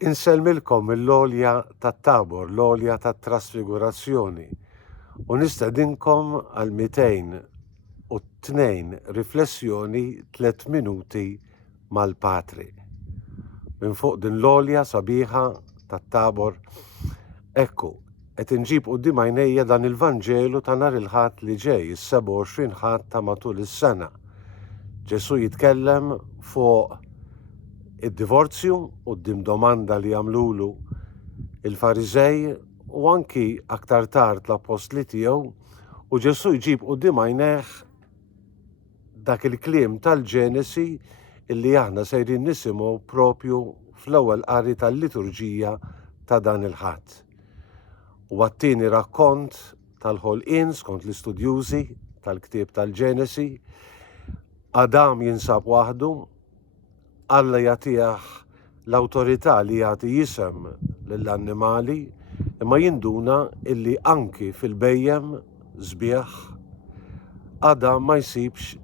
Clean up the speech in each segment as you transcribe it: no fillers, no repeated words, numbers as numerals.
Insellmilkom mill-għolja tat-Tabor, l-għolja tat-Trasfigurazzjoni, u nistedinkom għal 202 riflessjoni 3 minuti mal-Patri. Minn fuq din l-għolja sabiħa tat-Tabor, ekku, qed inġib quddiem għajnejja dan il-Vanġelu ta' nhar il-Ħadd li ġej, is-27 Ħadd ta' matul is-sena. Ġesu jitkellem fuq id-divorzju quddiem domanda li għamlulu il-Fariżej u anki aktar tard l-apostli tiegħu, u Ġesu jġib quddiem għajnejh dak il-kliem tal-Ġenesi illi aħna sejrin nisimgħu propju fl-ewwel qari tal-liturġija ta' dan il-Ħadd. U għat-tieni rakkont tal-ħolqien skont l-istudjużi tal-ktieb tal-Ġenesi, Adam jinsab waħdu, Alla jagħtih l-awtorità li jagħti jisem lill-annimali, imma jinduna illi anki fil-bejjem sbieħ Adam ma jsibx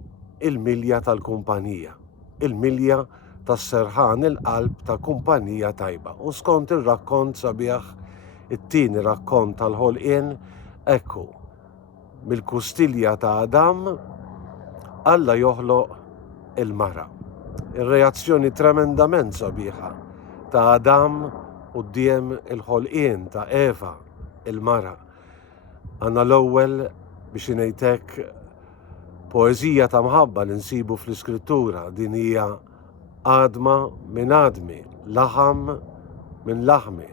il-milja tal-kumpanija, il-milja tas-serħan il-qalb ta' kumpanija tajba. U skont ir-rakkont sabiħ, it-tieni rakkont tal-ħolqien, ekku, mill-kustilja ta' Adam Alla joħloq il-mara. Ir-reazzjoni tremendament sabiħa ta' Adam quddiem il-ħolqien ta' Eva, il-mara. Għandna l-ewwel biex ngħidlek poeżija ta' mħabba li nsibu fl-Iskrittura, din hija għadma minn għadmi, laħam minn laħmi.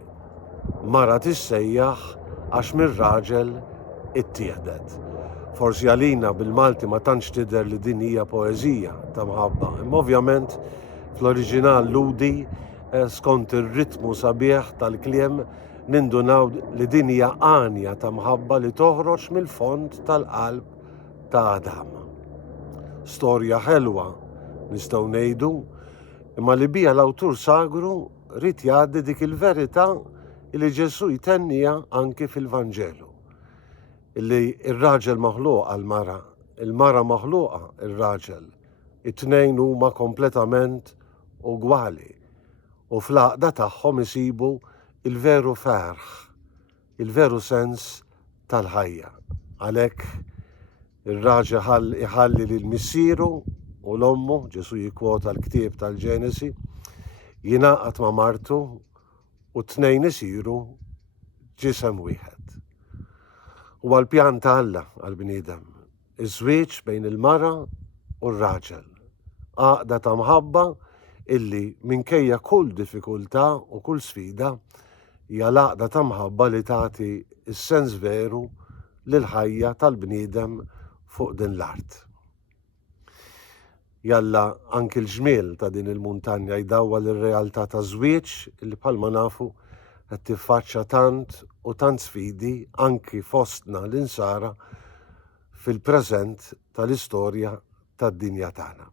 Mara tissejjaħ għax mir-raġel ittieħdet. Forsi għalina bil-Malti ma tantx tidher li din hija poeżija ta' mħabba. Imma ovvjament fl-oriġinal ludi skont ir-ritmu sabiħ tal-kliem nindunaw li din hija għanja ta' mħabba li toħroġ mill-fond tal-qalb ta' Adam. Storja ħelwa nistgħu ngħidu, imma li biha l-awtur sagru rid jgħaddi dik il-verità li Ġesu jtennija anki fil-Vanġelu. Illi ir-raġel maħluq għal-mara, il-mara maħluqa ir-raġel. It-tnejn huma kompletament ugwali u fl-għaqda tagħhom isibu il-veru ferħ, il-veru sens tal-ħajja. Għalhekk ir-raġel iħalli lil missieru u l-ommu, Ġesu jikkwota l-ktieb tal-Ġenesi, jingħaqad ma' martu u t-tnejn isiru ġisem wieħed. U għal-pjan ta' Alla għal-bniedem, iż-żwieġ bejn il-mara u r-raġel. Għaqda ta' mħabba illi minkejja kull diffikultà u kull sfida hija l-għaqda ta' mħabba li tagħti s-sens veru lill-ħajja tal-bniedem fuq din l-art. Jalla anki l-ġmiel ta' din il-muntanja jdawwa l-realtà ta' żwieġ illi bħalma nafu qed tiffaċċja tant u tant sfidi anki fostna l-insara fil-preżent tal-istorja tad-dinja tagħna.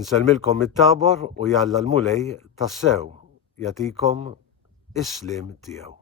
Insellmilkom it-Tabor u jalla l-mulej tassew jagħtikom is-sliem tiegħu.